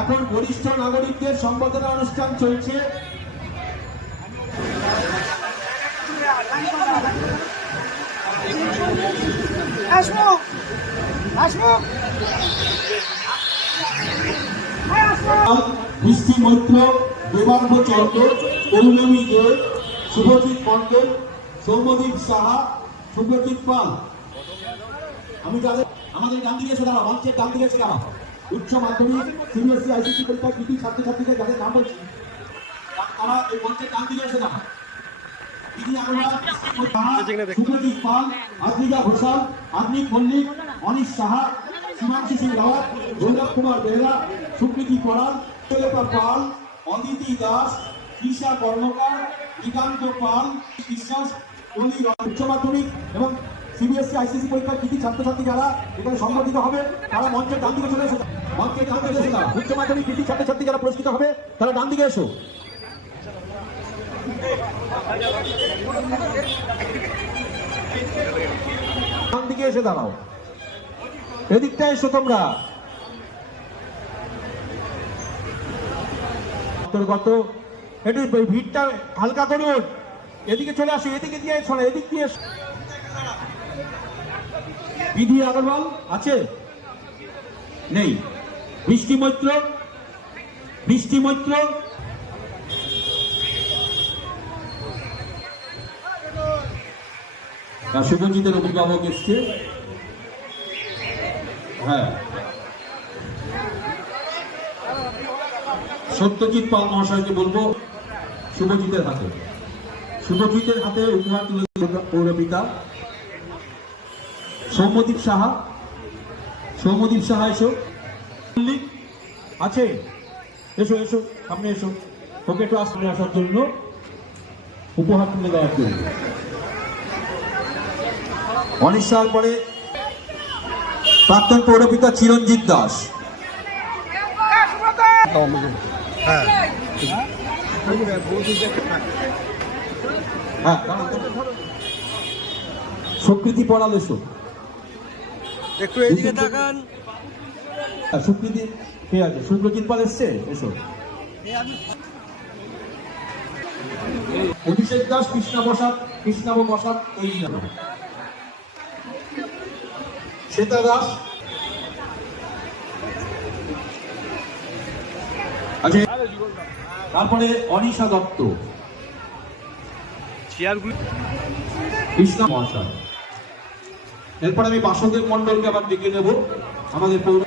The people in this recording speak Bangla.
এখন বরিষ্ঠ নাগরিকদের সম্বর্ধনা অনুষ্ঠান চলছে। বৃষ্টি মৈত্র, দেবার্ঘ চন্দ্র, অরুণমী দে, শুভজিৎ মন্ডল, সৌম্যদীপ সাহা, সুব্রজিৎ পাল। আমি যাদের আমাদের ডান দিকে এসে দাঁড়াও, মঞ্চের ডান দিকে এসে দাঁড়াও। উচ্চ মাধ্যমিক সিবিএসসি আইসিসি পরীক্ষার কৃতি ছাত্রছাত্রীদের যাদের নাম বলছি তারা এই মঞ্চের ডান দিকে এসে দাঁড়াও। সুব্রজিৎ পাল, আদ্রিকা ঘোষাল, আদমিক মল্লিক, অনিশ সাহা, সীমাংশু সিং রাওয়াত, গৌরব কুমার বেহরা, সুকৃতি করাল, পাল, অদিতি দাস, তৃষা কর্মকার, নিকান্ত পাল, বিশ্বাস, উচ্চ মাধ্যমিক এবং সিবিএসসি আইসিসি পরীক্ষার কৃতি ছাত্রছাত্রী যারা এখানে সংগঠিত হবে তারা মঞ্চের ডান দিকে চলে এসে মঞ্চের ডান দিকে এসে উচ্চ মাধ্যমিক কৃতি ছাত্রছাত্রী যারা পুরস্কৃত হবে তারা ডান দিকে এসো। ডান দিকে এসে দাঁড়াও, এদিকটা এসো তোমরা। গত একটু ভিড়টা হালকা করুন, এদিকে চলে আসো, এদিকে দিয়ে এসো, এদিক দিয়ে এসো। বিধি আগরওয়াল আছে? নেই। বৃষ্টি মৈত্র, বৃষ্টি মৈত্র, শুভজিতের অভিভাবক এসছে। হ্যাঁ, সত্যজিৎ পাল মহাশয়কে বলবো শুভজিতের হাতে, শুভজিতের হাতে উপহার তুলে পৌরপিতা। সৌম্যদীপ সাহা, সৌম্যদীপ সাহা এসো। মল্লিক আছে? এসো এসো, সামনে এসো, ওকে একটু সামনে আসার জন্য উপহার তুলে দেওয়ার জন্য। অনিশ সাল পরে প্রাক্তন পৌরপিতা চিরঞ্জিত দাস। সুকৃতি পড়াল এসো, একটু এদিকে তাকান। সুকৃতি কে আছে? সুব্রজিৎ পাল এসছে, এসো। অভিষেক দাস, কৃষ্ণা বসাক, কৃষ্ণাব বসাক তৈরি হল। শ্বেতা দাস আছে, তারপরে অনিশা দত্ত, কৃষ্ণা মহাশয়। এরপর আমি বাসুদেব মন্ডলকে আবার ডেকে নেব আমাদের পৌর।